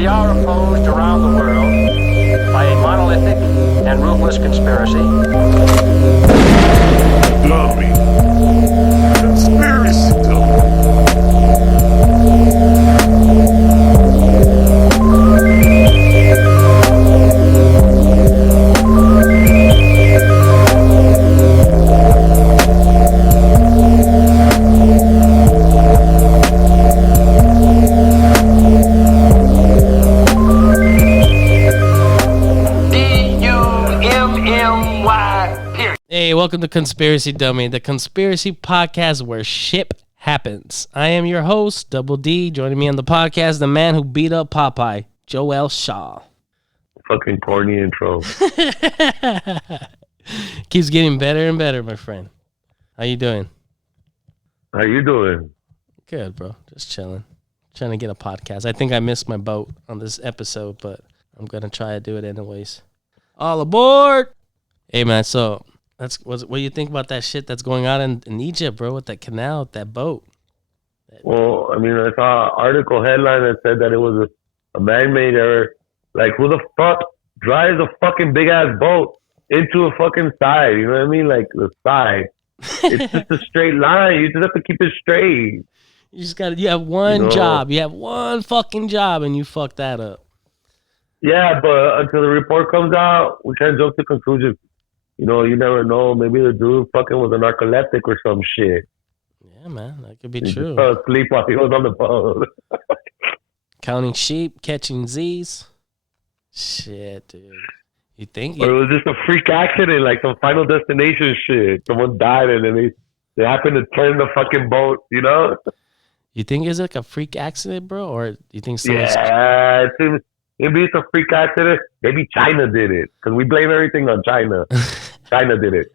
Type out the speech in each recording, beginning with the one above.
We are opposed around the world by a monolithic and ruthless conspiracy. Dummy. Conspiracy dummy. Hey, welcome to Conspiracy Dummy, the conspiracy podcast where shit happens. I am your host, Double D. Joining me on the podcast, the man who beat up Popeye, Joel Shaw. Fucking corny intro. Keeps getting better and better, my friend. How you doing? How you doing? Good, bro. Just chilling. Trying to get a podcast. I think I missed my boat on this episode, but I'm going to try to do it anyways. All aboard! Hey, man, so what do you think about that shit that's going on in Egypt, bro, with that canal, with that boat? Well, I mean, I saw an article headline that said that it was a man-made error. Like, who the fuck drives a fucking big-ass boat into a fucking side? You know what I mean? Like, the side. It's just a straight line. You just have to keep it straight. You have one job. You have one fucking job, and you fuck that up. Yeah, but until the report comes out, we can't jump to conclusions. You know, you never know. Maybe the dude fucking was a narcoleptic or some shit. Yeah, man. That could be true. He fell asleep while he was on the boat. Counting sheep, catching Z's. Shit, dude. You think? Or it was just a freak accident, like some Final Destination shit. Someone died and then they happened to turn the fucking boat, you know? You think it's like a freak accident, bro? Or you think someone's... Yeah, maybe it's a freak accident. Maybe China did it. Because we blame everything on China. China did it.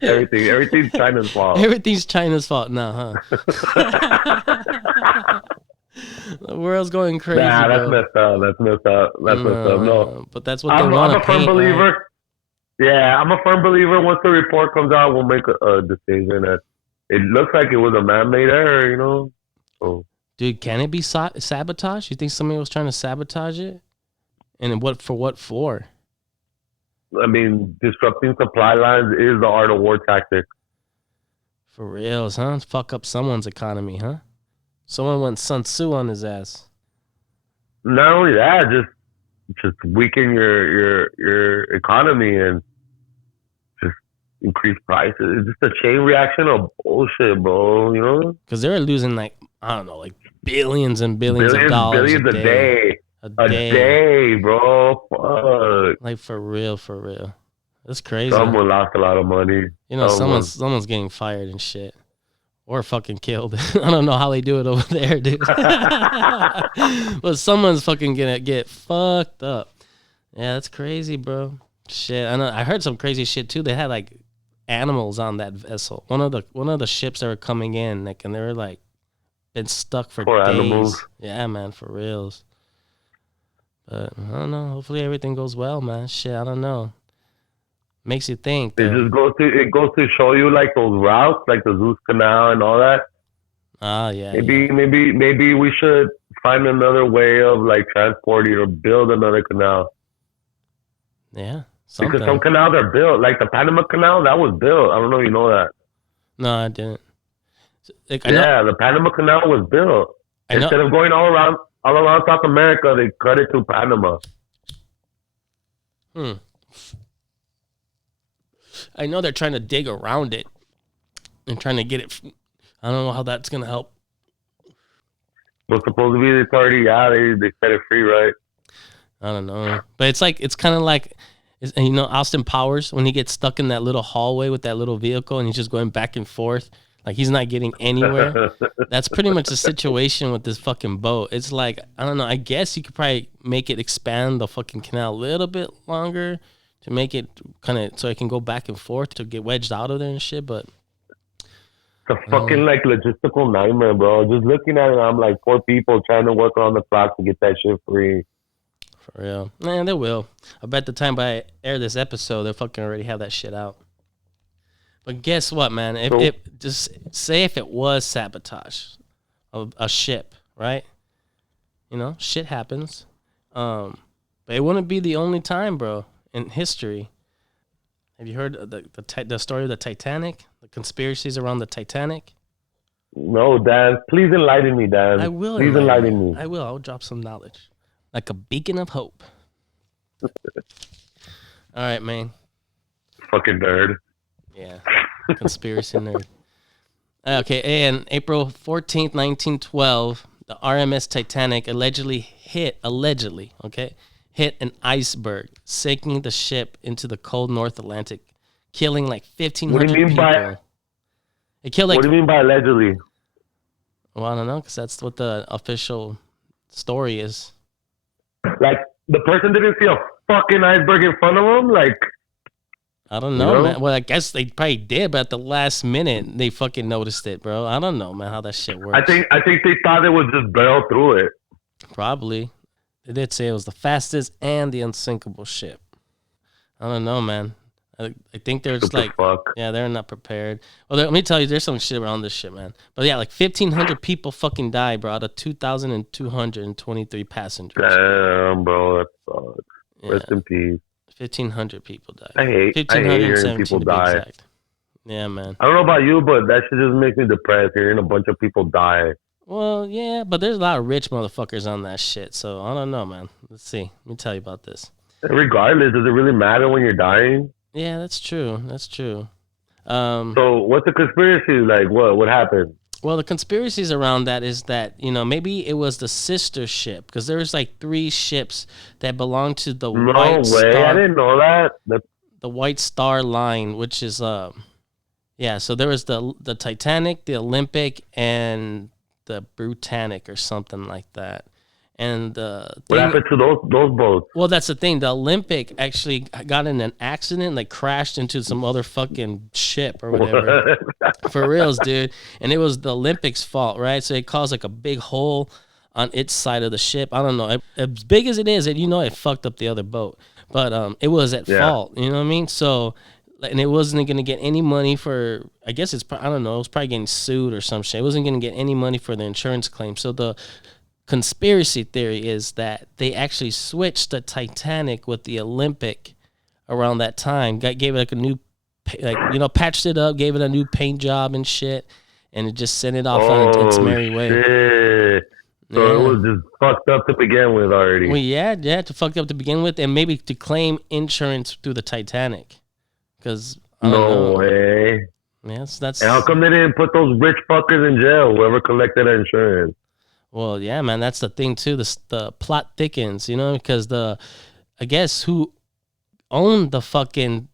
Everything's China's fault. Everything's China's fault now, huh? The world's going crazy. Nah, that's bro. messed up. That's messed up. No, but that's what they want to paint. I'm a firm believer. Right? Yeah, I'm a firm believer. Once the report comes out, we'll make a decision. That it looks like it was a man-made error, you know. So, dude, can it be sabotage? You think somebody was trying to sabotage it? And what for? I mean, disrupting supply lines is the art of war tactic. For reals, huh? Fuck up someone's economy, huh? Someone went Sun Tzu on his ass. Not only that, just weaken your economy and just increase prices. It's just a chain reaction of bullshit, bro. You know? Because they were losing like billions and billions of dollars a day. A day, bro. Fuck. Like for real. That's crazy. Someone lost a lot of money. You know, someone's getting fired and shit. Or fucking killed. I don't know how they do it over there, dude. But someone's fucking gonna get fucked up. Yeah, that's crazy, bro. Shit. I know. I heard some crazy shit too. They had like animals on that vessel. One of the ships that were coming in, like, and they were like been stuck for days. Animals. Yeah, man, for reals. But I don't know. Hopefully everything goes well, man. Shit, I don't know. Makes you think. It goes to show you like those routes, like the Zeus Canal and all that. Ah, yeah. Maybe we should find another way of like transporting or build another canal. Yeah. Something. Because some canals are built, like the Panama Canal, that was built. I don't know if you know that. No, I didn't. The Panama Canal was built. Instead of going all around South America, they cut it to Panama. I know they're trying to dig around it and trying to get it. I don't know how that's going to help. Well, supposedly it's already out. They set it free, right? I don't know. But it's kind of like, you know, Austin Powers, when he gets stuck in that little hallway with that little vehicle and he's just going back and forth. Like, he's not getting anywhere. That's pretty much the situation with this fucking boat. It's like, I don't know. I guess you could probably make it expand the fucking canal a little bit longer to make it kind of so it can go back and forth to get wedged out of there and shit. But it's a fucking like logistical nightmare, bro. Just looking at it, I'm like, poor people trying to work around the clock to get that shit free. For real. Man, they will. I bet the time I air this episode, they'll fucking already have that shit out. But guess what, man? If just say if it was sabotage of a ship, right? You know, shit happens. But it wouldn't be the only time, bro, in history. Have you heard of the story of the Titanic? The conspiracies around the Titanic? No, Dan. Please enlighten me, Dan. I will. Please enlighten me. I will. I'll drop some knowledge. Like a beacon of hope. All right, man. Fucking nerd. Yeah. Conspiracy nerd. Okay, and April 14th, 1912, the RMS Titanic allegedly hit an iceberg, sinking the ship into the cold North Atlantic, killing like 1,500 people. It killed like. What do you mean by allegedly? Well, I don't know, because that's what the official story is. Like, the person didn't see a fucking iceberg in front of him? Like, I don't know, man. Well, I guess they probably did, but at the last minute, they fucking noticed it, bro. I don't know, man, how that shit works. I think they thought it would just barrel through it. Probably. They did say it was the fastest and the unsinkable ship. I don't know, man. I think they're just yeah, they're not prepared. Well, let me tell you, there's some shit around this shit, man. But yeah, like 1,500 people fucking died, bro, out of 2,223 passengers. Damn, bro, that sucks. Yeah. Rest in peace. 1,500 people died. I hate hearing people die. Exact. Yeah, man. I don't know about you, but that shit just makes me depressed hearing a bunch of people die. Well, yeah, but there's a lot of rich motherfuckers on that shit, so I don't know, man. Let's see. Let me tell you about this. Regardless, does it really matter when you're dying? Yeah, that's true. That's true. So what's the conspiracy? Like, what happened? Well, the conspiracies around that is that, maybe it was the sister ship, because there was like 3 ships that belonged to the White Star. No way, I didn't know that. The White Star Line, which is, yeah, so there was the Titanic, the Olympic, and the Britannic or something like that. And what happened to those boats? Well, that's the thing. The Olympic actually got in an accident, like crashed into some other fucking ship or whatever. For reals, dude. And it was the Olympic's fault, right? So it caused like a big hole on its side of the ship. I don't know. As big as it is, it fucked up the other boat. But it was at fault. You know what I mean? So, and it wasn't going to get any money for, I guess I don't know. It was probably getting sued or some shit. It wasn't going to get any money for the insurance claim. So the conspiracy theory is that they actually switched the Titanic with the Olympic around that time. Gave it like a new, patched it up, gave it a new paint job and shit, and it just sent it off on its merry way. Shit. So it was just fucked up to begin with already. Well, yeah, to fucked up to begin with, and maybe to claim insurance through the Titanic. Because no way. Yes, that's. And how come they didn't put those rich fuckers in jail? Whoever collected that insurance. Well, yeah, man, that's the thing too. The plot thickens, because I guess who owned the fucking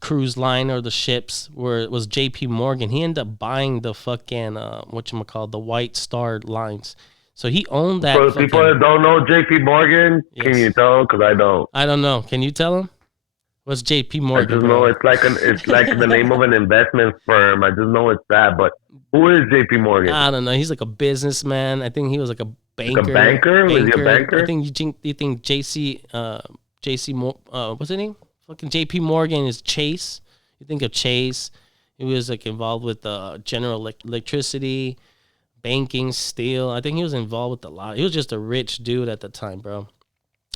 cruise line or the ships was J.P. Morgan. He ended up buying the fucking the White Star lines. So he owned that. For people that don't know J.P. Morgan, yes. Can you tell? Because I don't. I don't know. Can you tell him? What's J.P. Morgan? I just know it's like the name of an investment firm. I just know it's that. But who is J.P. Morgan? I don't know. He's like a businessman. I think he was like a banker. Like a banker? Was he a banker? I think you think J.C. What's his name? Fucking J.P. Morgan is Chase. You think of Chase. He was like involved with General Electricity, banking, steel. I think he was involved with a lot. He was just a rich dude at the time, bro.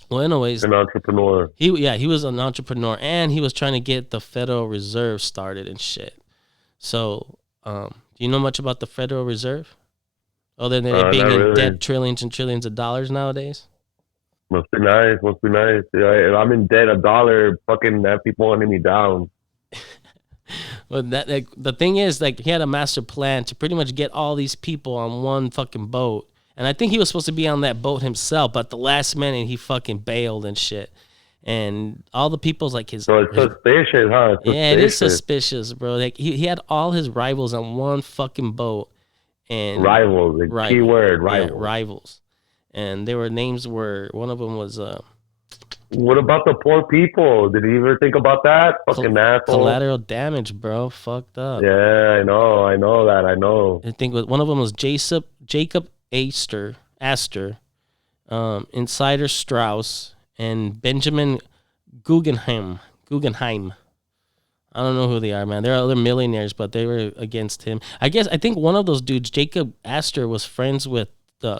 Well, anyways, an entrepreneur. He was an entrepreneur, and he was trying to get the Federal Reserve started and shit. So, do you know much about the Federal Reserve? Other than it being in debt trillions and trillions of dollars nowadays? Must be nice. Yeah, if I'm in debt $1, fucking have people hunting me down. Well, the thing is, like, he had a master plan to pretty much get all these people on one fucking boat. And I think he was supposed to be on that boat himself, but the last minute he fucking bailed and shit. And all the people's like his. So it's suspicious, huh? Yeah, it is suspicious, bro. Like he had all his rivals on one fucking boat. And rivals, key word, rivals. Yeah, rivals. And names were one of them was. What about the poor people? Did you ever think about that? Fucking asshole. Collateral damage, bro. Fucked up. Yeah, I know that. I think one of them was Jacob Astor, Insider Strauss, and Benjamin Guggenheim. I don't know who they are, man. They're other millionaires, but they were against him. I think one of those dudes, Jacob Astor, was friends with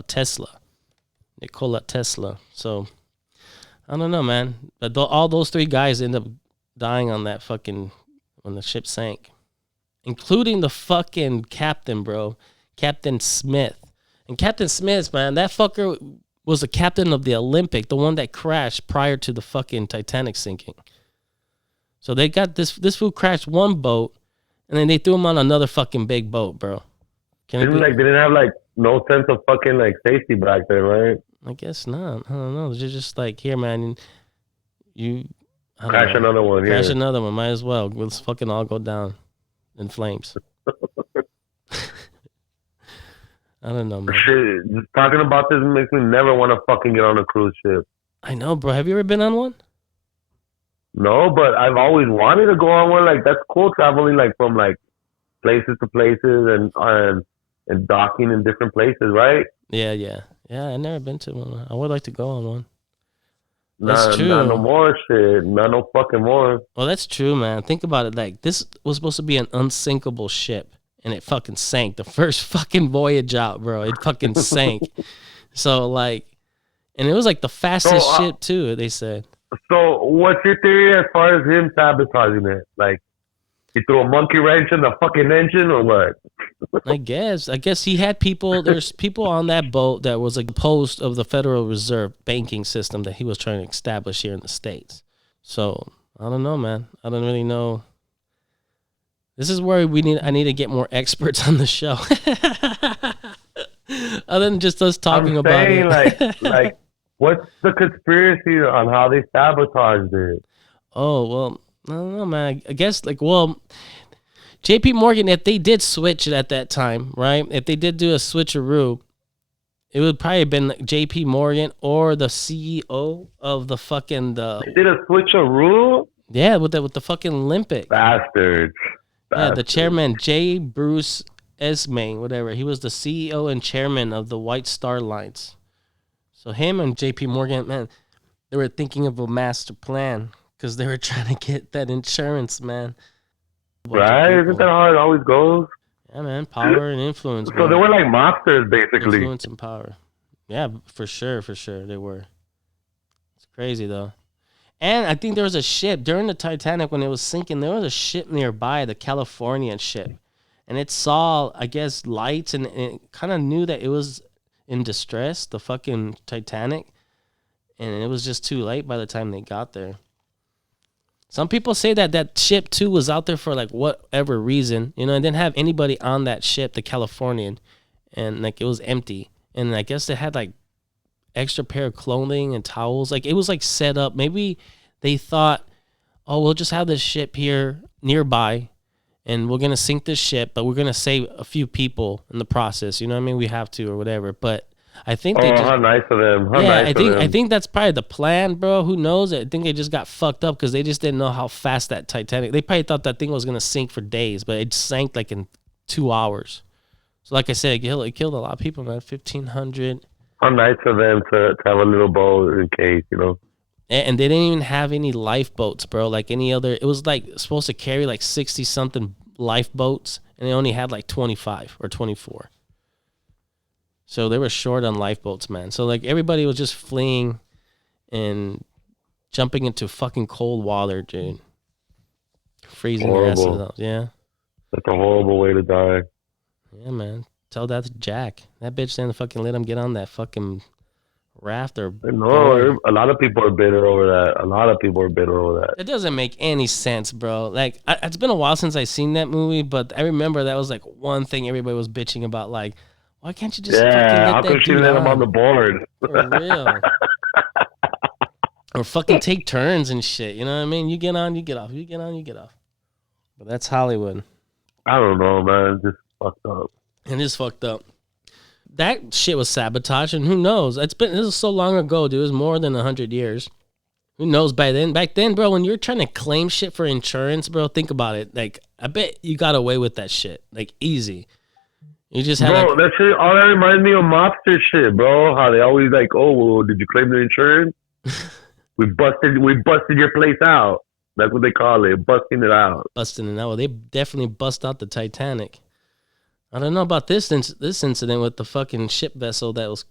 Tesla, Nikola Tesla. So I don't know, man. But all those 3 guys end up dying on that fucking when the ship sank, including the fucking captain, bro, Captain Smith. And Captain Smith, man, that fucker was the captain of the Olympic, the one that crashed prior to the fucking Titanic sinking. So they got this fool crashed one boat, and then they threw him on another fucking big boat, bro. They didn't have like no sense of fucking like safety back then, right? I guess not. I don't know. They're just like, here, man, you crash another one. Crash another one. Might as well. Let's fucking all go down in flames. I don't know, man. Shit, just talking about this makes me never want to fucking get on a cruise ship. I know, bro. Have you ever been on one? No, but I've always wanted to go on one. Like, that's cool traveling, like, from, like, places to places and docking in different places, right? Yeah. I've never been to one. I would like to go on one. That's true. Not no more shit. Not no fucking more. Well, that's true, man. Think about it. Like, this was supposed to be an unsinkable ship, and it fucking sank. The first fucking voyage out, bro. It fucking sank. So, like, and it was, like, the fastest ship, too, they said. So, what's your theory as far as him sabotaging it? Like, he threw a monkey wrench in the fucking engine or what? I guess he had people. There's people on that boat that was like opposed of the Federal Reserve banking system that he was trying to establish here in the States. So I don't know, man. I don't really know. This is where I need to get more experts on the show. Other than just us talking about it. like, what's the conspiracy on how they sabotaged it? Oh, well, I don't know, man. I guess, like, well, JP Morgan, if they did switch it at that time, right? If they did do a switcheroo, it would probably have been JP Morgan or the CEO of the fucking... They did a switcheroo? Yeah, with the fucking Olympic. Bastards. Yeah, the chairman, J. Bruce Esme, whatever. He was the CEO and chairman of the White Star Lines. So him and JP Morgan, man, they were thinking of a master plan because they were trying to get that insurance, man. Right? Isn't that how it always goes? Yeah, man. Power and influence. So they were like mobsters, basically. Influence and power. Yeah, for sure. They were. It's crazy, though. And I think there was a ship during the Titanic when it was sinking. There was a ship nearby, the Californian ship. And it saw, I guess, lights and it kind of knew that it was in distress, the fucking Titanic. And it was just too late by the time they got there. Some people say that ship, too, was out there for, like, whatever reason. You know, it didn't have anybody on that ship, the Californian. And, like, it was empty. And I guess they had, like, extra pair of clothing and towels. Like, it was, like, set up. Maybe they thought, oh, we'll just have this ship here nearby. And we're going to sink this ship, but we're going to save a few people in the process. You know what I mean? We have to or whatever. But I think they just... how nice of them. I think that's probably the plan, bro. Who knows? I think they just got fucked up because they just didn't know how fast that Titanic... They probably thought that thing was going to sink for days, but it sank like in 2 hours. So like I said, it killed a lot of people, man. 1,500. How nice of them to have a little boat in case, you know? And they didn't even have any lifeboats, bro. Like any other... It was like supposed to carry like 60-something lifeboats, and they only had like 25 or 24. So they were short on lifeboats, man. So like everybody was just fleeing and jumping into fucking cold water, dude. Freezing their asses off. Yeah. That's a horrible way to die. Yeah, man. Tell that to Jack. That bitch didn't fucking let him get on that fucking raft or... No, a lot of people are bitter over that. It doesn't make any sense, bro. Like, it's been a while since I seen that movie, but I remember that was like one thing everybody was bitching about, like, why can't you just fucking let that dude let him on the board? For real. Or fucking take turns and shit. You know what I mean? You get on, you get off. You get on, you get off. But that's Hollywood. I don't know, man. It's just fucked up. It is fucked up. That shit was sabotage, and who knows? This is so long ago, dude. It was more than 100 years. Who knows? Back then, bro, when you're trying to claim shit for insurance, bro, think about it. Like, I bet you got away with that shit. Like, easy. You just had that shit, all that reminds me of mobster shit, bro. How they always like, oh, well, did you claim the insurance? we busted your place out. That's what they call it, busting it out. Busting it out. Well, they definitely bust out the Titanic. I don't know about this incident with the fucking ship vessel that was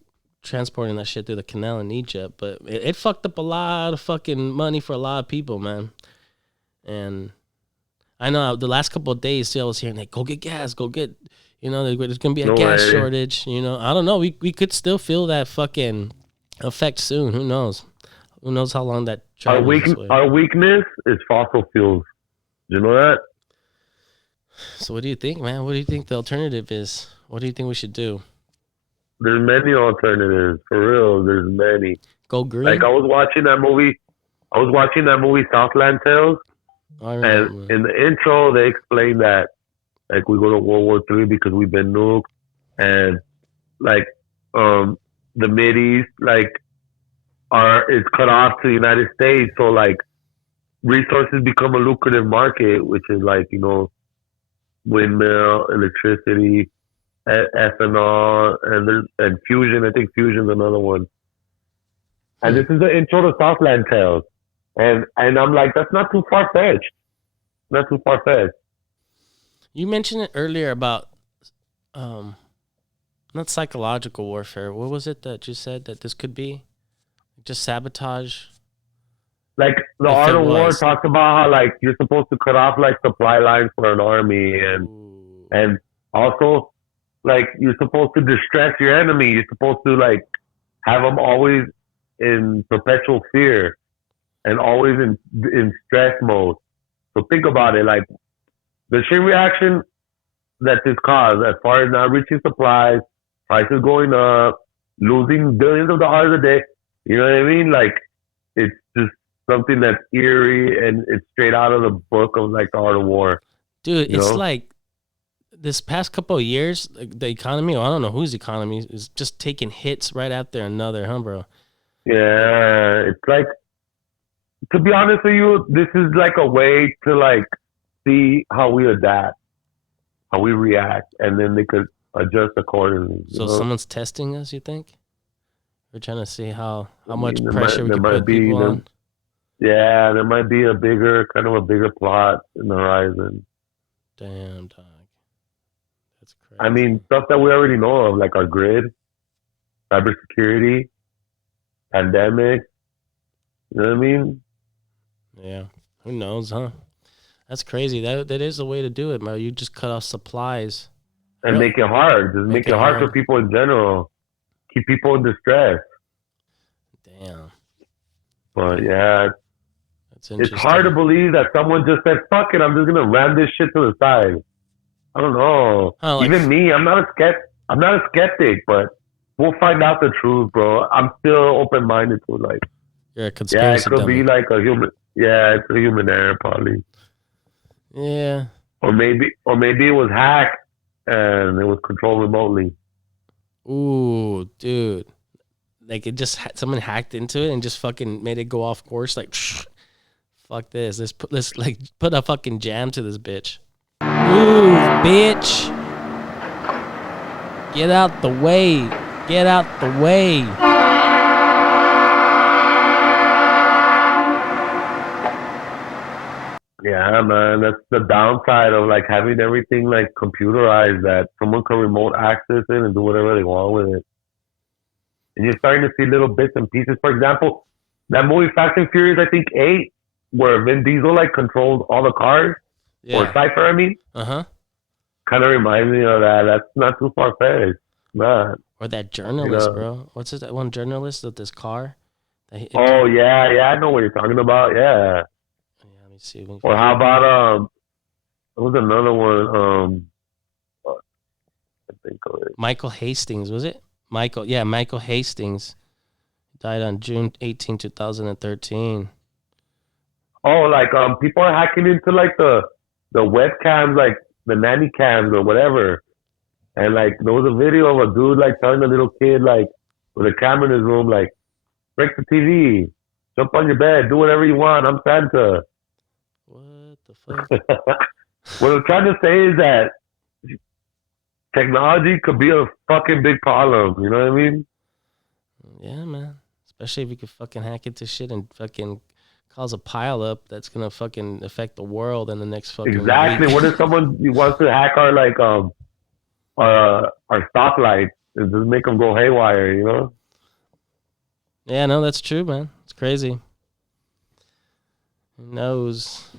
transporting that shit through the canal in Egypt, but it fucked up a lot of fucking money for a lot of people, man. And I know the last couple of days, too, I was hearing, like, go get gas, go get, you know, there's going to be a gas shortage, you know. I don't know. We could still feel that fucking effect soon. Who knows? Who knows how long that travels this way. Our weakness is fossil fuels. You know that? So what do you think, man? What do you think the alternative is? What do you think we should do? There's many alternatives. For real, there's many. Go green? Like, I was watching that movie Southland Tales. And in the intro, they explain that, like, we go to World War III because we've been nuked. And, like, the Mideast, like, it's cut off to the United States. So, like, resources become a lucrative market, which is, like, you know, windmill, electricity, ethanol, and fusion. I think fusion's another one. And this is the intro to Southland Tales. And I'm like, that's not too far-fetched. Not too far-fetched. You mentioned it earlier about not psychological warfare. What was it that you said that this could be? Just sabotage? Like, the Art of War talks about how, like, you're supposed to cut off, like, supply lines for an army. And also, like, you're supposed to distress your enemy. You're supposed to, like, have them always in perpetual fear. And always in stress mode. So think about it, like the chain reaction that this caused, as far as not reaching supplies, prices going up, losing billions of dollars a day. You know what I mean? Like, it's just something that's eerie, and it's straight out of the book of, like, the Art of War. Dude, it's like this past couple of years, like, the economy, I don't know whose economy, is just taking hits right after another, huh, bro? Yeah, it's like, to be honest with you, this is like a way to, like, see how we adapt, how we react, and then they could adjust accordingly. So someone's testing us, you think? We're trying to see how much pressure we can put people on? Yeah, there might be a bigger plot in the horizon. Damn, dog. That's crazy. I mean, stuff that we already know of, like our grid, cybersecurity, pandemic. You know what I mean? Yeah. Who knows, huh? That's crazy. That is the way to do it, man. You just cut off supplies. And make it hard. Just make it hard for people in general. Keep people in distress. Damn. But yeah, it's hard to believe that someone just said, fuck it, I'm just going to ram this shit to the side. I don't know. Even me, I'm not a skeptic, but we'll find out the truth, bro. I'm still open-minded to, like, you're a conspiracy it could dummy. be like a human. Yeah, it's a human error, probably. Yeah. Or maybe it was hacked and it was controlled remotely. Ooh, dude. Like, it just someone hacked into it and just fucking made it go off course. Like, fuck this. Let's put a fucking jam to this bitch. Ooh, bitch. Get out the way. Get out the way. Yeah, man, that's the downside of, like, having everything, like, computerized, that someone can remote access it and do whatever they want with it. And you're starting to see little bits and pieces. For example, that movie Fast and Furious, I think 8, where Vin Diesel, like, controlled all the cars, or Cypher, I mean. Kind of reminds me of that. That's not too far-fetched. Man. Or that journalist, bro. What's it? That one journalist with this car? Yeah, I know what you're talking about. Yeah. Let me see. Or how about what was another one? I think of it. Michael Hastings, was it? Michael Hastings died on June 18, 2013. Oh, like people are hacking into, like, the webcams, like the nanny cams or whatever. And, like, there was a video of a dude, like, telling a little kid, like, with a camera in his room, like, break the TV, jump on your bed, do whatever you want, I'm Santa. What the fuck? What I'm trying to say is that technology could be a fucking big problem, you know what I mean? Yeah, man. Especially if you could fucking hack into shit and fucking cause a pile up that's gonna fucking affect the world in the next fucking Exactly. week. What if someone wants to hack our, like, our stoplights and just make them go haywire, you know? Yeah, no, that's true, man. It's crazy. Who knows?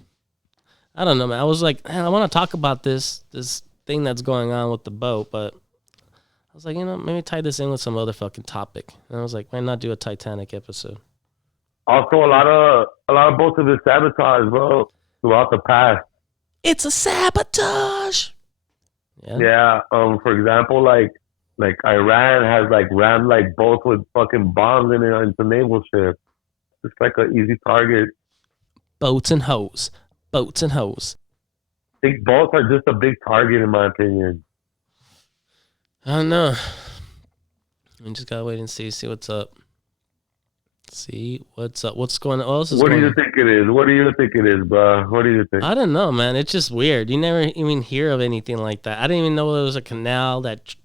I don't know, man. I was like, man, I want to talk about this thing that's going on with the boat, but I was like, maybe tie this in with some other fucking topic. And I was like, why not do a Titanic episode? Also, a lot of boats have been sabotaged, bro, throughout the past. It's a sabotage. Yeah. Yeah. For example, like Iran has like rammed like boats with fucking bombs in it into naval ships. It's like an easy target. Boats and hoes. Boats and hoes. I think boats are just a big target in my opinion. I don't know. We just gotta wait and see what's up. See what's up. What's going on? What do you think it is? What do you think it is, bro? What do you think? I don't know, man. It's just weird. You never even hear of anything like that. I didn't even know there was a canal that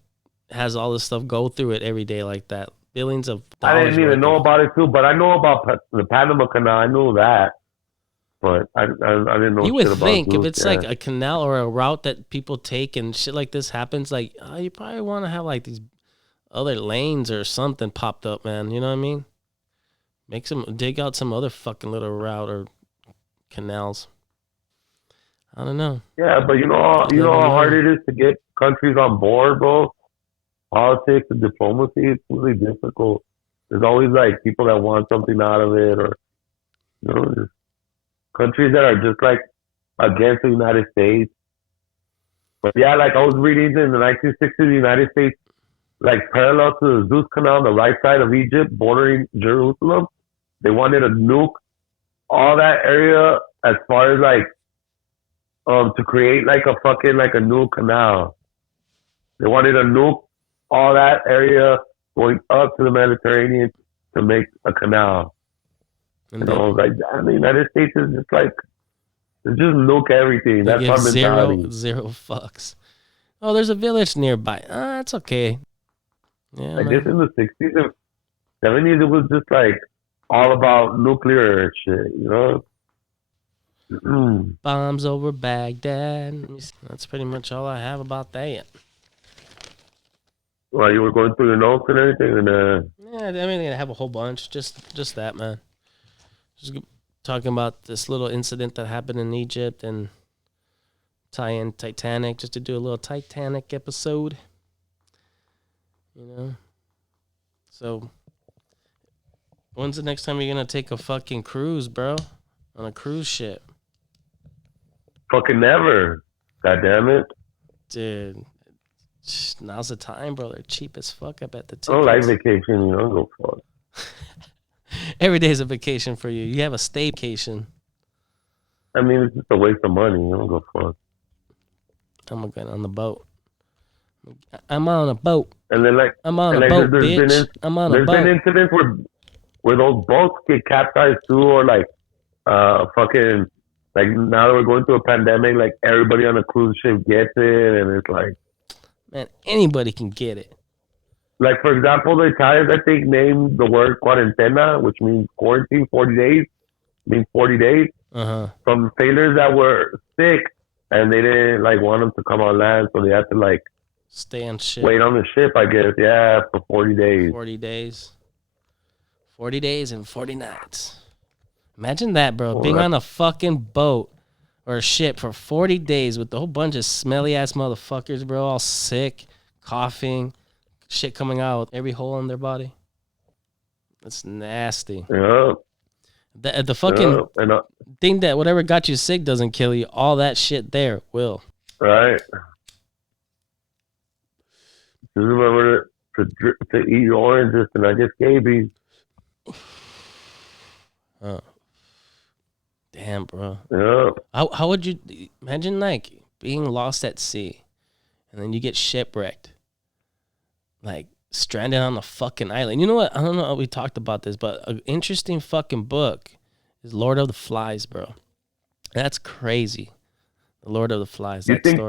has all this stuff go through it every day like that. Billions of dollars. I didn't even know about it too, but I know about the Panama Canal. I knew that, but I didn't know. You would shit about think Zeus, if it's like a canal or a route that people take and shit like this happens, like you probably want to have like these other lanes or something popped up, man. You know what I mean? Dig out some other fucking little route or canals. I don't know. Yeah, but you know how hard it is to get countries on board, bro. Politics and diplomacy, it's really difficult. There's always like people that want something out of it, or just countries that are just like against the United States. But yeah, like I was reading in the 1960s, the United States, like parallel to the Suez Canal on the right side of Egypt, bordering Jerusalem, they wanted to nuke all that area as far as like to create like a fucking like a new canal. They wanted to nuke all that area going up to the Mediterranean to make a canal. And I was like, damn, the United States is just like, they just nuke everything. That's our mentality. Zero fucks. Oh, there's a village nearby. That's okay. Yeah, I guess in the 60s and 70s, it was just like all about nuclear shit, Bombs over Baghdad. That's pretty much all I have about that. Well, you were going through your notes and everything, and yeah, I mean, I have a whole bunch. Just that, man. Just talking about this little incident that happened in Egypt and tie in Titanic, just to do a little Titanic episode. So when's the next time you're gonna take a fucking cruise, bro? On a cruise ship? fucking never. God damn it. Dude. Now's the time, bro. They're cheap as fuck. I bet the tickets. I don't like vacation, go fuck. Every day's a vacation for you. You have a staycation. I mean, it's just a waste of money, go fuck. I'm gonna get on the boat. I'm on a boat. And then I'm on a boat, bitch. I'm on a boat. There's been incidents where those boats get capsized too, or like fucking like now that we're going through a pandemic, like everybody on a cruise ship gets it, and it's like, man, anybody can get it. Like for example, the Italians I think named the word quarantena, which means quarantine, 40 days, means 40 days from sailors that were sick and they didn't like want them to come on land, so they had to like stay on ship. Wait on the ship, I guess. Yeah, for 40 days. 40 days. 40 days and 40 nights. Imagine that, bro. Being on a fucking boat or a ship for 40 days with a whole bunch of smelly ass motherfuckers, bro, all sick, coughing, shit coming out every hole in their body. That's nasty. Yeah. The fucking thing that whatever got you sick doesn't kill you. All that shit there will. Right. Just remember to eat your oranges and I just gave you. Oh. Damn, bro. Yeah. How would you imagine like being lost at sea and then you get shipwrecked? Like stranded on a fucking island. You know what? I don't know how we talked about this, but an interesting fucking book is Lord of the Flies, bro. That's crazy. The Lord of the Flies. You think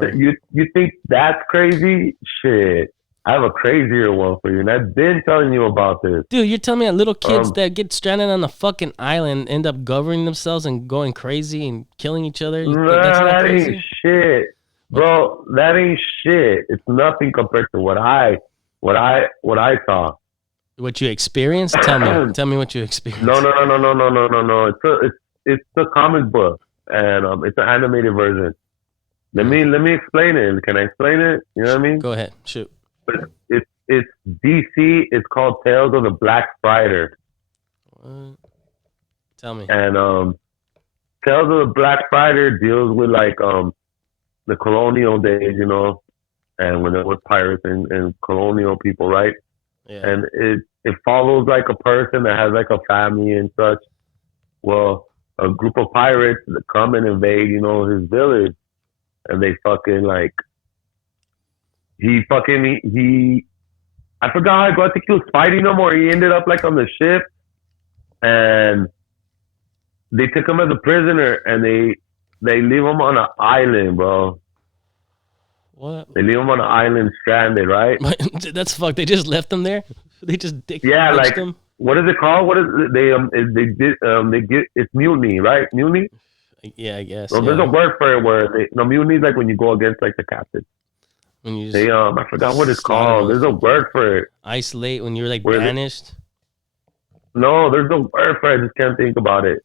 that's crazy? Shit. I have a crazier one for you, and I've been telling you about this. Dude, you're telling me that little kids that get stranded on a fucking island end up governing themselves and going crazy and killing each other? That ain't shit. Bro, that ain't shit. It's nothing compared to what I saw. What you experienced? Tell me. Tell me what you experienced. No. It's a comic book, and it's an animated version. Let me explain it. Can I explain it? You know what I mean? Go ahead. Shoot. It's DC. It's called Tales of the Black Spider. What? Tell me. And Tales of the Black Spider deals with like the colonial days, you know, and when there was pirates and colonial people, right? Yeah. And it follows like a person that has like a family and such. Well, a group of pirates that come and invade, you know, his village, and they fucking like he I forgot how I think he was fighting them, or he ended up like on the ship, and they took him as a prisoner, and they leave him on an island, bro. What? They leave him on an island stranded, right? That's fucked. They just left him there. They just like them? What is it called? What is it? They get it's mutiny, right? Mutiny. Yeah, I guess. So there's a word for it where mutiny is like when you go against like the captain. When you just I forgot what it's called. There's a word for it. Isolate when you're like banished. No, there's no word for it. I just can't think about it.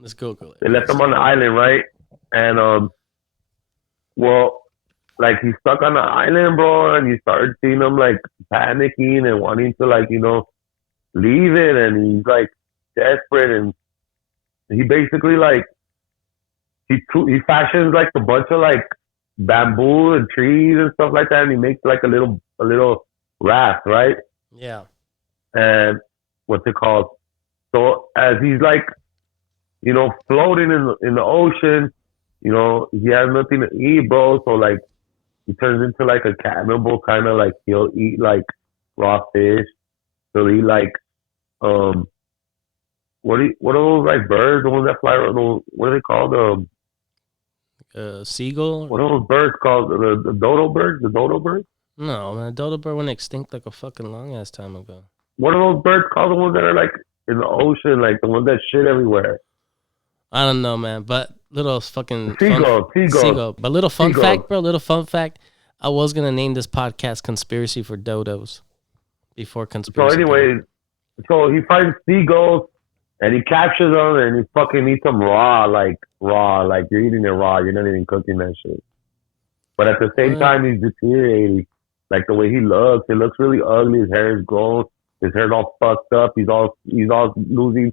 Let's Google it. They left him on the island, right? And well, like he's stuck on the island, bro, and you start seeing him like panicking and wanting to like, you know, leave it, and he's like desperate, and he basically like he fashions like a bunch of like bamboo and trees and stuff like that, and he makes like a little raft, right? Yeah. And what's it called? So as he's like, you know, floating in the ocean, you know, he has nothing to eat, bro. So like he turns into like a cannibal, kind of like he'll eat like raw fish. So he like what are those like birds? The ones that fly around? What are they called? Seagull. What are those birds called? The dodo birds? The dodo birds? No, man, dodo bird went extinct like a fucking long ass time ago. What are those birds called? The ones that are like in the ocean, like the ones that shit everywhere. I don't know, man, but little fucking seagull. But little fun fact, bro. Little fun fact. I was gonna name this podcast "Conspiracy for Dodos" before conspiracy. So, anyways, so he finds seagulls and he captures them and he fucking eats them raw, like you're eating it raw. You're not even cooking that shit. But at the same time, he's deteriorating. Like the way he looks, it looks really ugly. His hair is grown. His hair's all fucked up. He's all losing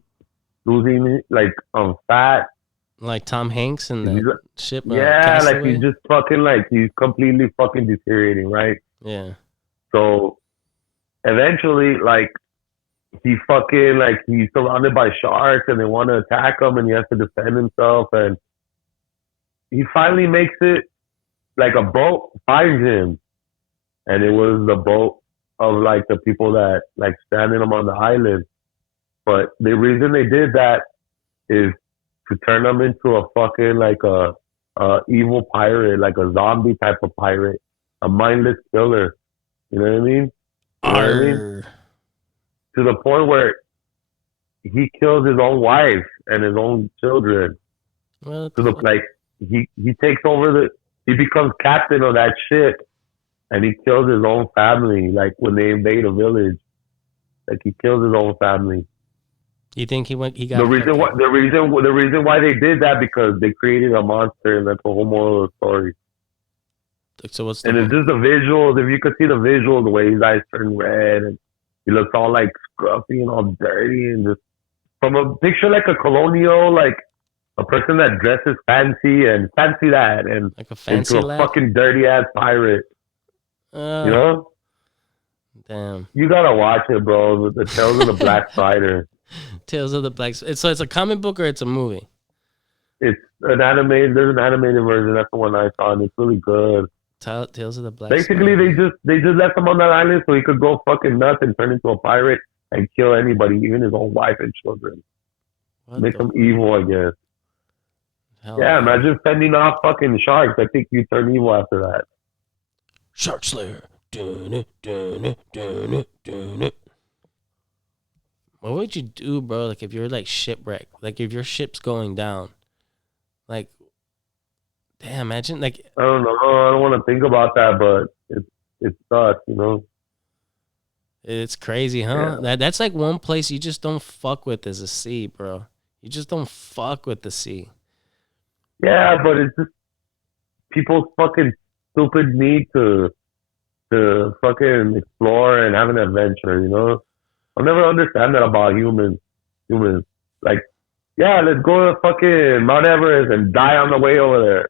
like fat. Like Tom Hanks and the ship. Yeah, like he's just fucking like he's completely fucking deteriorating, right? Yeah. So eventually, like he fucking like he's surrounded by sharks and they want to attack him and he has to defend himself, and he finally makes it. Like a boat finds him, and it was the boat of like the people that like stranded him on the island. But the reason they did that is to turn him into a fucking like a evil pirate, like a zombie type of pirate, a mindless killer. You know what I mean? You know what I mean? To the point where he kills his own wife and his own children. Well, to the like he takes over he becomes captain of that ship, and he kills his own family. Like when they invade a village, like he kills his own family. You think he got the reason why they did that because they created a monster, and that's the whole moral of the story. So what's and it's just the visuals. If you could see the visuals, the way his eyes turn red, and he looks all like scruffy and all dirty, and just from a picture like a colonial, like a person that dresses fancy and fancy that, and like a fancy into a fucking dirty ass pirate. You know? Damn. You gotta watch it, bro. The Tales of the Black Spider. Tales of the Black. So it's a comic book or it's a movie? It's an animated. There's an animated version. That's the one I saw, and it's really good. Tales of the Black. Basically, Spider. they just left him on that island so he could go fucking nuts and turn into a pirate and kill anybody, even his own wife and children. Make them evil, I guess. Yeah, imagine fending off fucking sharks. I think you turn evil after that. Shark Slayer. Dun it, dun it, dun it, dun it. What would you do, bro? Like if you're like shipwrecked, like if your ship's going down, like, damn, imagine like. I don't know. I don't want to think about that, but it sucks, you know. It's crazy, huh? Yeah. That's like one place you just don't fuck with is the sea, bro. You just don't fuck with the sea. Yeah, but it's just people's fucking stupid need to fucking explore and have an adventure, you know? I'll never understand that about humans. Humans. Like, yeah, let's go to fucking Mount Everest and die on the way over there.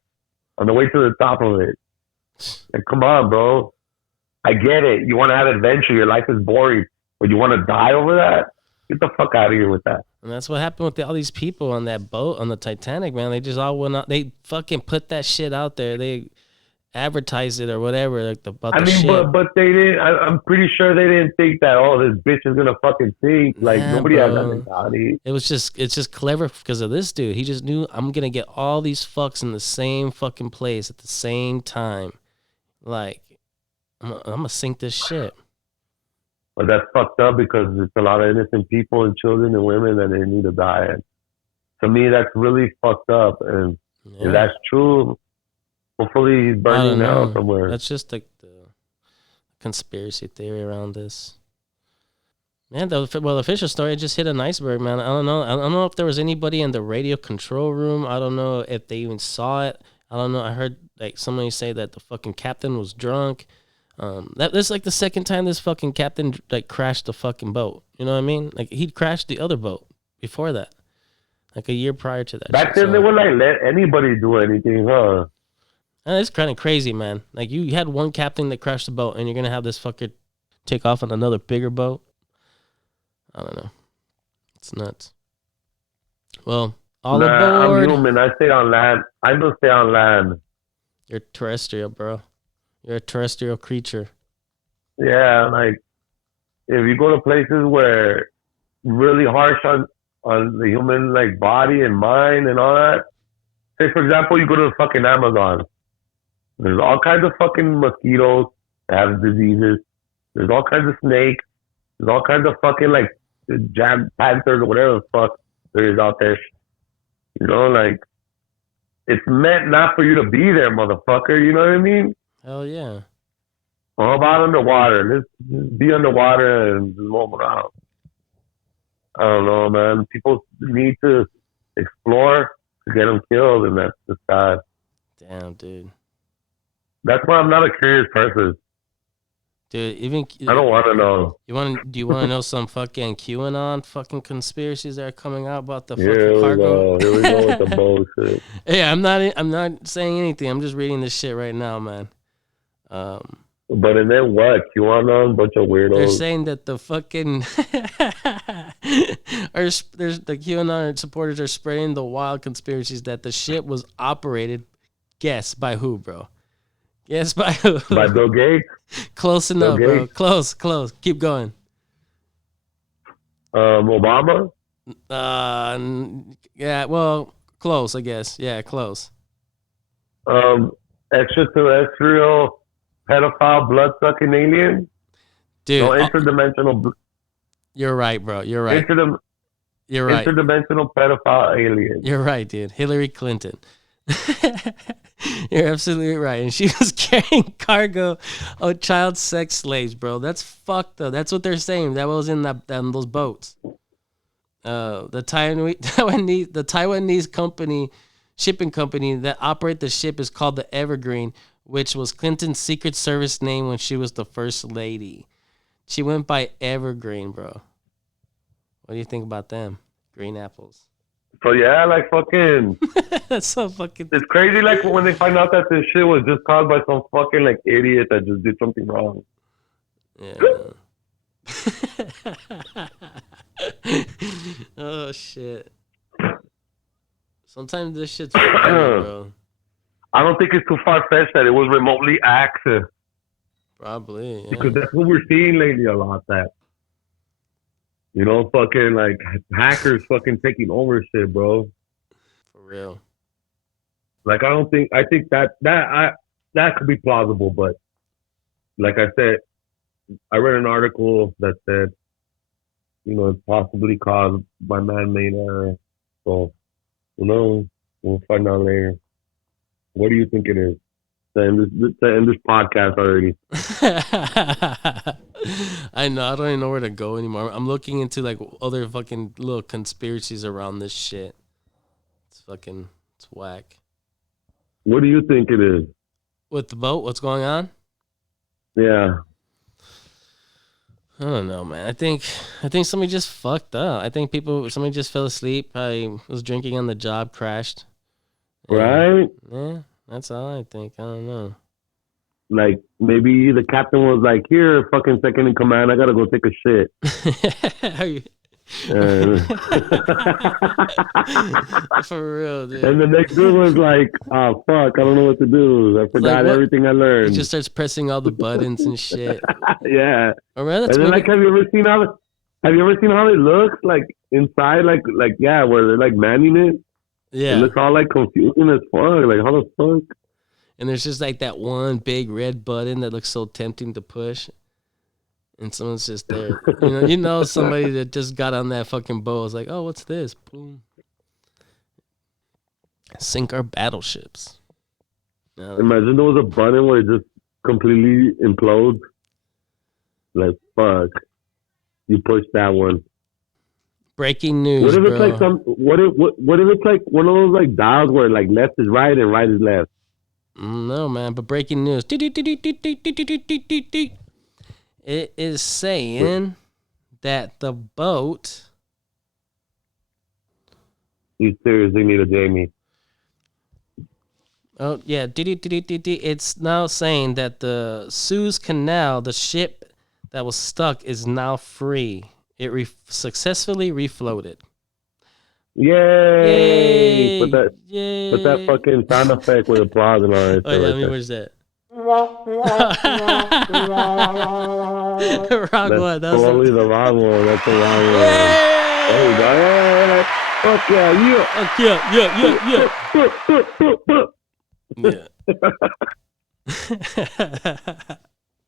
On the way to the top of it. Like, come on, bro. I get it. You want to have adventure. Your life is boring. But you want to die over that? Get the fuck out of here with that. And that's what happened with all these people on that boat on the Titanic, man. They just all went out. They fucking put that shit out there. They advertised it or whatever, like about I the mean, shit. but they didn't. I'm pretty sure they didn't think that. Oh, this bitch is gonna fucking sink. Like Nah, nobody has that bro. mentality. It's just clever because of this dude. He just knew I'm gonna get all these fucks in the same fucking place at the same time. Like, I'm gonna sink this shit. But that's fucked up because it's a lot of innocent people and children and women that they need to die. And to me, that's really fucked up. And if Yeah. that's true, hopefully he's I burning don't now know. somewhere. That's just like the conspiracy theory around this. Man, the official story just hit an iceberg, man. I don't know. I don't know if there was anybody in the radio control room. I don't know if they even saw it. I don't know. I heard like somebody say that the fucking captain was drunk. That's like the second time this fucking captain like crashed the fucking boat. You know what I mean? Like he'd crashed the other boat before that, like a year prior to that. Back shit. then, So, they would like let anybody do anything, huh? it's kind of crazy, man. Like you had one captain that crashed the boat, and you're gonna have this fucker take off on another bigger boat. I don't know. It's nuts. Well, all Nah, I'm aboard. human. I stay on land. I don't stay on land. You're terrestrial, bro. You're a terrestrial creature. Yeah, like if you go to places where really harsh on the human like body and mind and all that. Say for example, you go to the fucking Amazon. There's all kinds of fucking mosquitoes that have diseases. There's all kinds of snakes. There's all kinds of fucking like jam panthers or whatever the fuck there is out there. You know, like it's meant not for you to be there, motherfucker. You know what I mean? Hell yeah. How about underwater? Let's just be underwater and just roam around. I don't know, man. People need to explore to get them killed, and that's just sad. Damn, dude. That's why I'm not a curious person. Dude, even I don't want to know. do you want to know some fucking QAnon fucking conspiracies that are coming out about the Here fucking we cargo? go. Here we go with the bullshit. Hey, I'm not saying anything. I'm just reading this shit right now, man. But and then what? QAnon, bunch of They're weirdos. saying that the fucking there's the QAnon supporters are spreading the wild conspiracies that the ship was operated. Guess by who, bro? Guess by who? By Bill Gates, Close enough, Bill bro. Gates. Close. Keep going. Obama, Yeah. Well, close, I guess. Yeah, close. extraterrestrial, pedophile, blood-sucking alien. Dude, No, interdimensional, you're right, bro. You're right. You're right. interdimensional pedophile alien. You're right, dude. Hillary Clinton. You're absolutely right. And she was carrying cargo of child sex slaves, bro. That's fucked up. That's what they're saying. That was in those boats. The Taiwanese company, shipping company that operate the ship is called the Evergreen, which was Clinton's Secret Service name when she was the first lady. She went by Evergreen, bro. What do you think about them? Green apples. So yeah, like fucking. That's so fucking. It's crazy, like when they find out that this shit was just caused by some fucking like idiot that just did something wrong. Yeah. Oh shit. Sometimes this shit's funny, bro. I don't think it's too far fetched that it was remotely accessed Probably. Yeah. because that's what we're seeing lately a lot. That you know, fucking like hackers fucking taking over shit, bro. For real. Like I think that could be plausible, but like I said, I read an article that said, you know, it's possibly caused by man-made error. So, you know, we'll find out later. What do you think it is? to end this podcast already. I know. I don't even know where to go anymore. I'm looking into like other fucking little conspiracies around this shit. It's whack. What do you think it is? With the boat, what's going on? Yeah. I don't know, man. I think somebody just fucked up. I think somebody just fell asleep. I was drinking on the job, crashed. Right? Yeah, that's all I think. I don't know. Like, maybe the captain was like, here, fucking second in command, I gotta go take a shit. For real, dude. And the next dude was like, oh, fuck, I don't know what to do. I forgot everything I learned. He just starts pressing all the buttons and shit. Yeah. Oh, man, and then, like, have you ever seen how it looks, like, inside, like, yeah, where they're, like, manning it? Yeah. It looks all, like, confusing as fuck. Like, how the fuck? And there's just, like, that one big red button that looks so tempting to push. And someone's just there. You know somebody that just got on that fucking boat is like, oh, what's this? Boom. Sink our battleships. Imagine there was a button where it just completely implodes. Like, fuck. You push that one. Breaking news, what if it's bro. like what if it's like one of those like dials where like left is right and right is left? No, man, but breaking news. It is saying that the boat. You seriously need a Jamie. Oh, yeah. It's now saying that the Suez Canal, the ship that was stuck, is now free. It successfully refloated. Yay! Yay! Put that fucking sound effect with applause and all that. Oh, yeah, I mean, where's that? Wrong one. That's totally the wrong one. That's the wrong one. There you go. Yeah. Fuck yeah,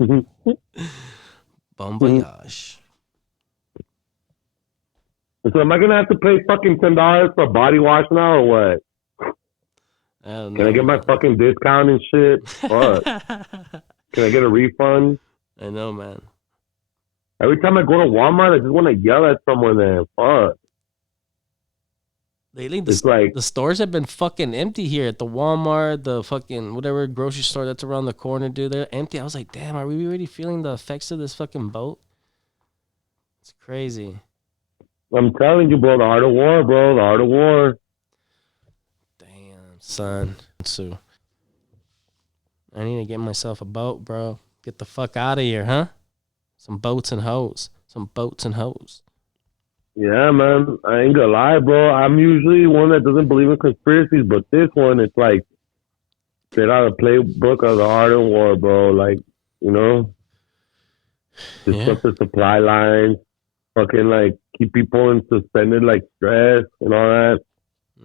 yeah. Bon voyage. So am I gonna have to pay fucking $10 for a body wash now or what? Can I get my fucking discount and shit? Fuck. Can I get a refund? I know, man. Every time I go to Walmart, I just want to yell at someone there. Fuck. Lately, the stores have been fucking empty here at the Walmart, the fucking whatever grocery store that's around the corner, dude. They're empty. I was like, damn, are we really feeling the effects of this fucking boat? It's crazy. I'm telling you, bro, the art of war, bro. The art of war. Damn, son. So, I need to get myself a boat, bro. Get the fuck out of here, huh? Some boats and hoes. Yeah, man. I ain't gonna lie, bro. I'm usually one that doesn't believe in conspiracies, but this one, it's like straight out of playbook of the art of war, bro. Like, disrupt the supply lines, fucking like keep people in suspended like stress and all that.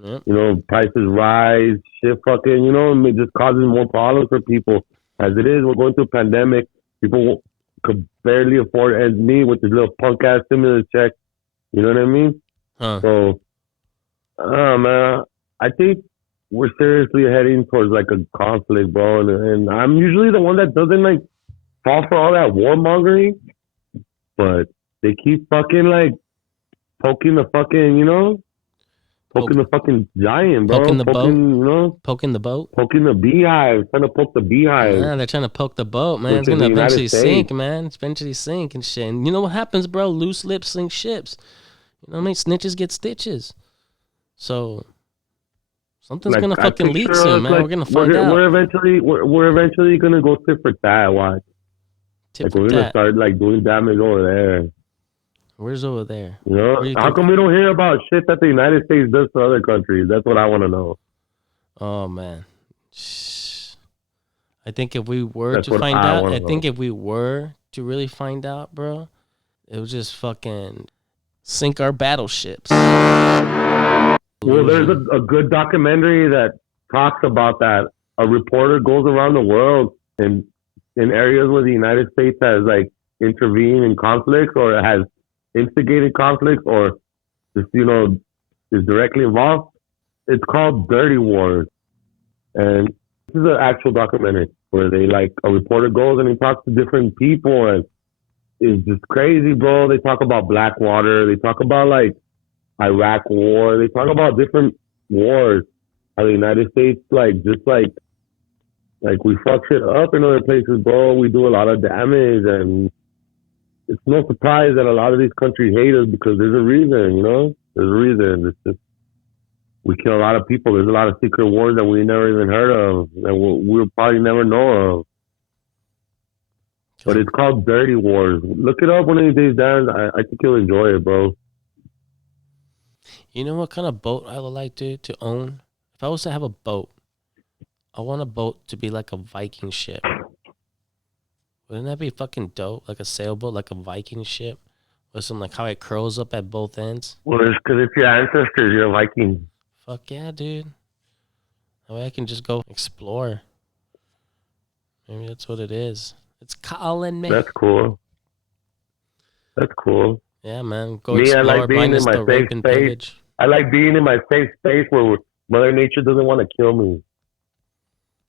Yep. Prices rise, shit fucking, it just causes more problems for people. As it is, we're going through a pandemic. People could barely afford ends meet with this little punk ass stimulus check. You know what I mean? Huh. So, man, I think we're seriously heading towards like a conflict, bro. And I'm usually the one that doesn't like fall for all that warmongering, but they keep fucking like poking the fucking, poking the fucking giant, bro. Poking the boat. Poking the boat. Poking the beehive. Trying to poke the beehive. Yeah, they're trying to poke the boat, man. It's gonna eventually sink, man. It's eventually sink and shit. And you know what happens, bro? Loose lips sink ships. You know what I mean? Snitches get stitches. So something's gonna fucking leak soon, man. We're gonna find out. We're eventually gonna go tit for tat. Watch. We're gonna start like doing damage over there. Where's over there? How come we don't hear about shit that the United States does to other countries? That's what I want to know. Oh man, I think if we were to find out, if we were to really find out, bro, it would just fucking sink our battleships. Well, there's a good documentary that talks about that. A reporter goes around the world and in areas where the United States has like intervened in conflicts or has instigated conflicts or just, is directly involved. It's called Dirty Wars. And This is an actual documentary where they like a reporter goes and he talks to different people and it's just crazy, bro. They talk about Blackwater. They talk about like Iraq War. They talk about different wars. How the United States like we fuck shit up in other places, bro. We do a lot of damage, and it's no surprise that a lot of these countries hate us because there's a reason, you know. There's a reason. It's just we kill a lot of people. There's a lot of secret wars that we never even heard of, that we'll probably never know of. But it's called Dirty Wars. Look it up one of these days, Dan. I think you'll enjoy it, bro. You know what kind of boat I would like to own? If I was to have a boat, I want a boat to be like a Viking ship. Wouldn't that be fucking dope? Like a sailboat, like a Viking ship? With some, like, how it curls up at both ends? Well, it's because it's your ancestors. You're a Viking. Fuck yeah, dude. That way I can just go explore. Maybe that's what it is. It's calling me. That's cool. That's cool. Yeah, man. Go Me, explore. I like being in my safe space. I like being in my safe space where Mother Nature doesn't want to kill me.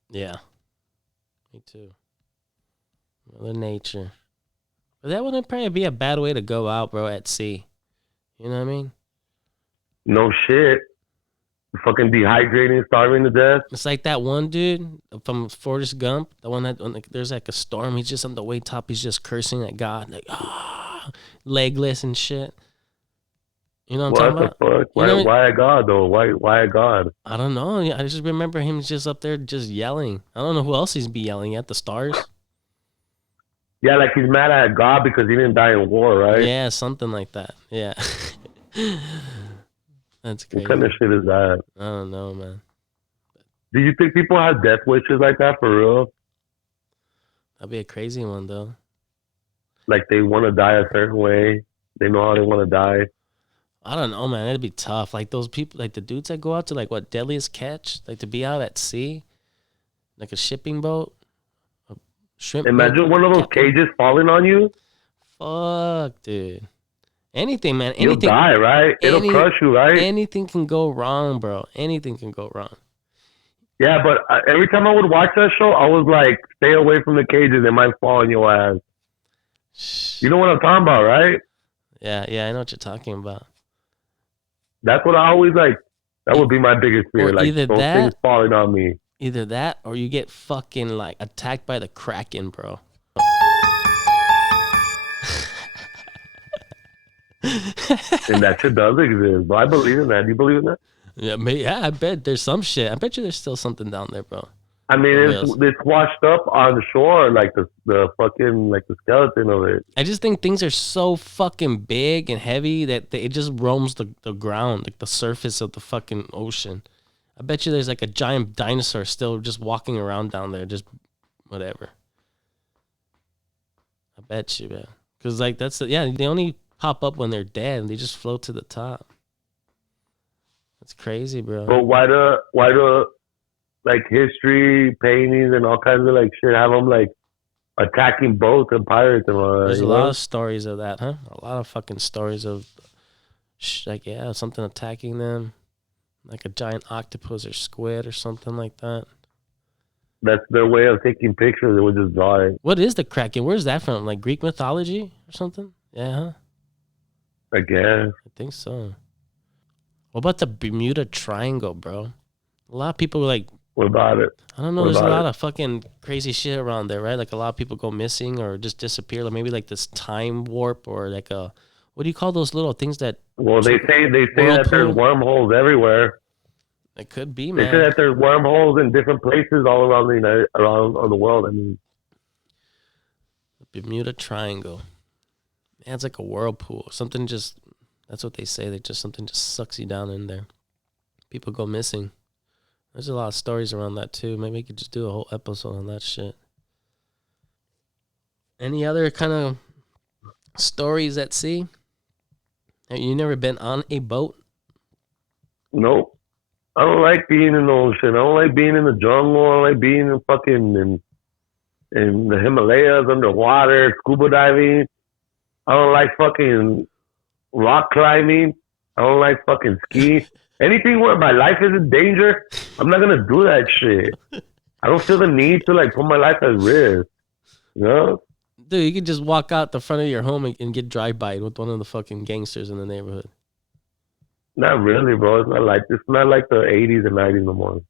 Yeah. Me too. Mother Nature. But that wouldn't probably be a bad way to go out, bro, at sea. You know what I mean? No shit. Fucking dehydrating, starving to death. It's like that one dude from Forrest Gump. The one that, when, like, there's like a storm, he's just on the way top, he's just cursing at God. Like, legless and shit. You know what I'm talking about? What the fuck? Why a God, though? Why a God? I don't know. I just remember him just up there just yelling. I don't know who else he's be yelling at. The stars? Yeah, like he's mad at God because he didn't die in war, right? Yeah, something like that. Yeah. That's crazy. What kind of shit is that? I don't know, man. Do you think people have death wishes like that for real? That'd be a crazy one, though. Like they want to die a certain way. They know how they want to die. I don't know, man. It'd be tough. Like those people, like the dudes that go out to like what, Deadliest Catch, like to be out at sea, like a shipping boat, a shrimp. Imagine boat, one of those cages falling on you. Fuck, dude. Anything, man. You'll die, right? It'll crush you, right? Anything can go wrong, bro. Anything can go wrong. Yeah, but every time I would watch that show, I was like, stay away from the cages. They might fall on your ass. You know what I'm talking about, right? Yeah, I know what you're talking about. That's what I always like. That would be my biggest fear. Like those things falling on me. Either that or you get fucking like attacked by the Kraken, bro. And that shit does exist, but I believe in that. Do you believe in that? Yeah, I bet there's some shit. I bet you there's still something down there, bro. I mean, it's washed up on the shore, like the fucking, like the skeleton of it. I just think things are so fucking big and heavy that it just roams the ground, like the surface of the fucking ocean. I bet you there's like a giant dinosaur still just walking around down there, just whatever. I bet you, man. Because like they only pop up when they're dead and they just float to the top. That's crazy, bro. But why do like history paintings and all kinds of like shit have them like attacking boats and pirates and all that? There's a lot of stories of that, huh? A lot of fucking stories of like, yeah, something attacking them, like a giant octopus or squid or something like that. That's their way of taking pictures. They would just draw it. What is the Kraken? Where's that from? Like Greek mythology or something? Yeah, huh? I guess. I think so. What about the Bermuda Triangle, bro? A lot of people like... What about it? I don't know. There's a lot of fucking crazy shit around there, right? Like a lot of people go missing or just disappear. Like maybe like this time warp or like a... What do you call those little things that... Well, they say that there's wormholes everywhere. It could be, man. They say that there's wormholes in different places all around the world. I mean, the Bermuda Triangle. Yeah, it's like a whirlpool. Something just... That's what they say. Something just sucks you down in there. People go missing. There's a lot of stories around that too. Maybe we could just do a whole episode on that shit. Any other kind of stories at sea? Have you never been on a boat? Nope. I don't like being in the ocean. I don't like being in the jungle. I don't like being in fucking in the Himalayas underwater, scuba diving. I don't like fucking rock climbing. I don't like fucking skiing. Anything where my life is in danger, I'm not gonna do that shit. I don't feel the need to like put my life at risk. You know? Dude, you could just walk out the front of your home and get drive-by with one of the fucking gangsters in the neighborhood. Not really, bro. It's not like the 80s and 90s no more.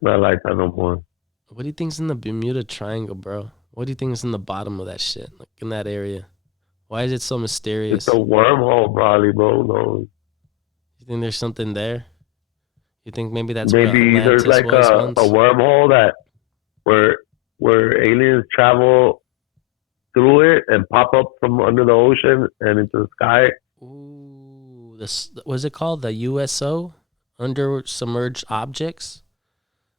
Not like that no more. What do you think's in the Bermuda Triangle, bro? What do you think is in the bottom of that shit, like in that area? Why is it so mysterious? It's a wormhole, probably, bro. No. You think there's something there? You think maybe that's maybe where there's like a wormhole that where aliens travel through it and pop up from under the ocean and into the sky. Ooh, what's it called? The USO, under submerged objects.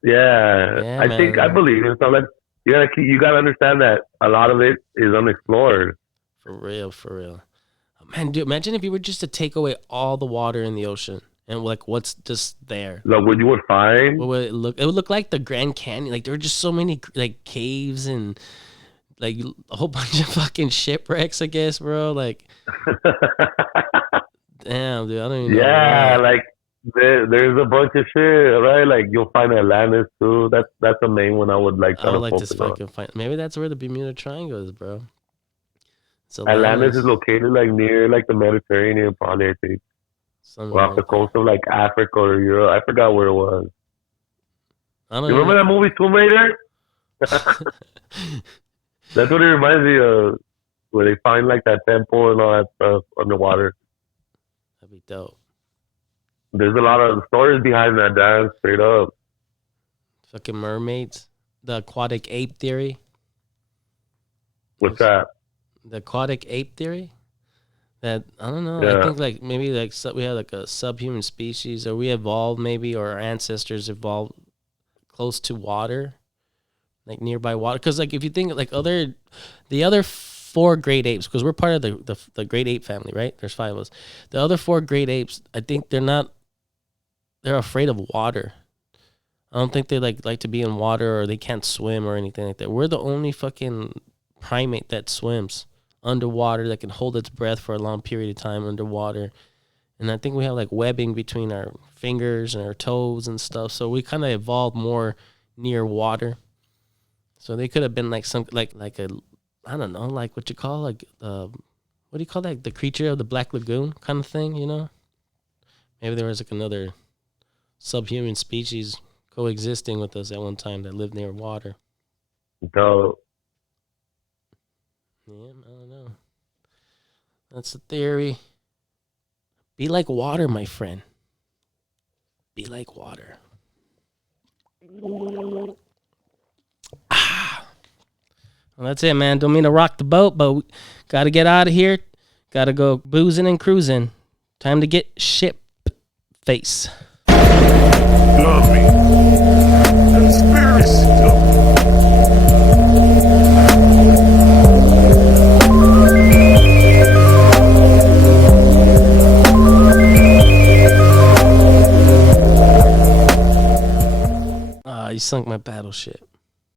Yeah, I believe it. So like, you gotta understand that a lot of it is unexplored. For real. Man, dude, imagine if you were just to take away all the water in the ocean and like what's just there. Like what you would find. What would it look? It would look like the Grand Canyon. Like there were just so many like caves and like a whole bunch of fucking shipwrecks, I guess, bro. Like, damn, dude, I don't even know. Yeah, like there's a bunch of shit, right? Like you'll find Atlantis too. That's the main one I would like. I would like to fucking find. Maybe that's where the Bermuda Triangle is, bro. So Atlantis is located like near like the Mediterranean, probably, I think. Or off the coast of like Africa or Europe. I forgot where it was. You remember that movie Tomb Raider? That's what it reminds me of, where they find like that temple and all that stuff underwater. That'd be dope. There's a lot of stories behind that, Dan, straight up. Fucking mermaids. The aquatic ape theory. What's that? The aquatic ape theory? That, I don't know. Yeah. I think like maybe like we have like a subhuman species, or we evolved maybe, or our ancestors evolved close to water, like nearby water. Because like if you think like the other 4 great apes, because we're part of the great ape family, right? There's 5 of us. The other 4 great apes, I think they're afraid of water. I don't think they like to be in water, or they can't swim or anything like that. We're the only fucking primate that swims underwater, that can hold its breath for a long period of time underwater. And I think we have like webbing between our fingers and our toes and stuff. So we kind of evolved more near water. So they could have been like some like a, I don't know, like what you call like what do you call that? The creature of the Black Lagoon kind of thing, you know? Maybe there was like another subhuman species coexisting with us at one time that lived near water. Dope. Yeah, I don't know. That's the theory. Be like water, my friend. Be like water. Well, that's it, man. Don't mean to rock the boat, but we gotta get out of here. Gotta go boozing and cruising. Time to get ship face. Dummies. Conspiracies. You sunk my battleship.